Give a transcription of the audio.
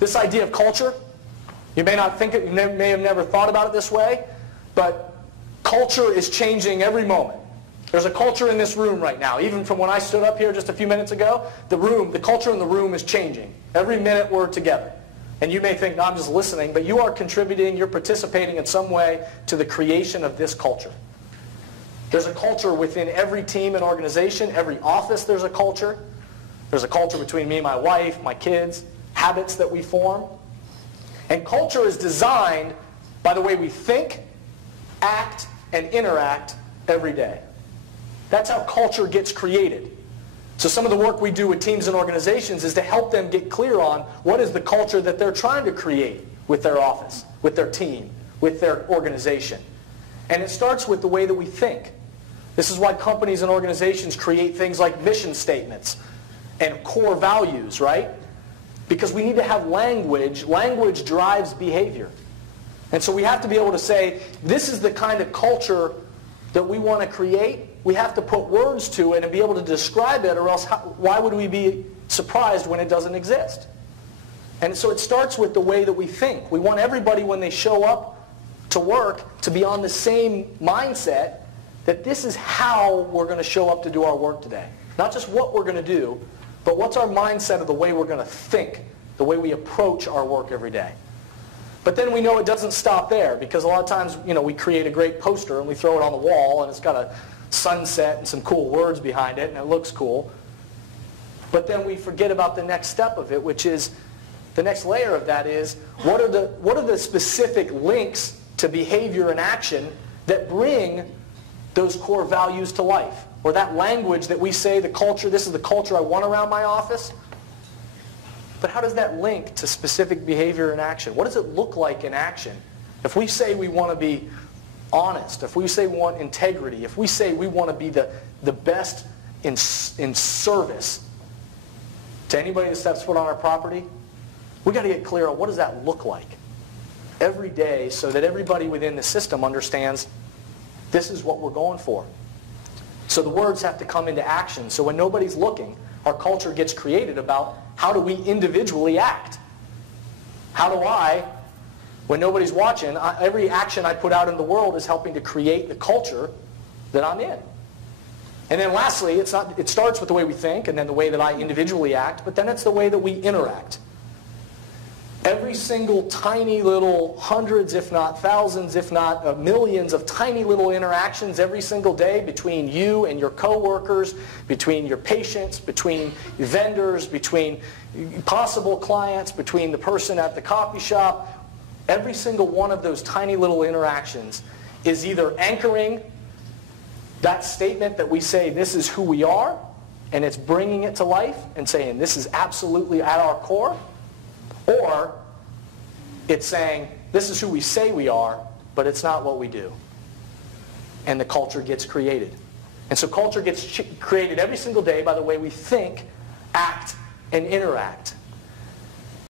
This idea of culture, you may not think it, you may have never thought about it this way, but culture is changing every moment. There's a culture in this room right now. Even from when I stood up here just a few minutes ago, the culture in the room is changing. Every minute we're together. And you may think, no, I'm just listening, but you are contributing, you're participating in some way to the creation of this culture. There's a culture within every team and organization, every office there's a culture. There's a culture between me and my wife, my kids, habits that we form. And culture is designed by the way we think, act, and interact every day. That's how culture gets created. So some of the work we do with teams and organizations is to help them get clear on what is the culture that they're trying to create with their office, with their team, with their organization. And it starts with the way that we think. This is why companies and organizations create things like mission statements and core values, right? Because we need to have language. Language drives behavior. And so we have to be able to say, this is the kind of culture that we want to create. We have to put words to it and be able to describe it, or else why would we be surprised when it doesn't exist? And so it starts with the way that we think. We want everybody, when they show up to work, to be on the same mindset that this is how we're going to show up to do our work today. Not just what we're going to do, but what's our mindset of the way we're going to think, the way we approach our work every day. But then we know it doesn't stop there, because a lot of times, we create a great poster and we throw it on the wall and it's got a sunset and some cool words behind it and it looks cool. But then we forget about the next step of it, which is, the next layer of that is, what are the specific links to behavior and action that bring those core values to life? Or that language that we say, the culture, this is the culture I want around my office. But how does that link to specific behavior and action? What does it look like in action? If we say we want to be honest, if we say we want integrity, if we say we want to be the best in service to anybody that steps foot on our property, we've got to get clear on what does that look like every day, so that everybody within the system understands this is what we're going for. So the words have to come into action. So when nobody's looking, our culture gets created about how do we individually act. How do I, when nobody's watching, every action I put out in the world is helping to create the culture that I'm in. And then lastly, it starts with the way we think, and then the way that I individually act, but then it's the way that we interact. Every single tiny little hundreds, if not thousands, if not millions of tiny little interactions every single day between you and your coworkers, between your patients, between vendors, between possible clients, between the person at the coffee shop, every single one of those tiny little interactions is either anchoring that statement that we say this is who we are, and it's bringing it to life and saying this is absolutely at our core, or it's saying, this is who we say we are, but it's not what we do. And the culture gets created. And so culture gets created every single day by the way we think, act, and interact.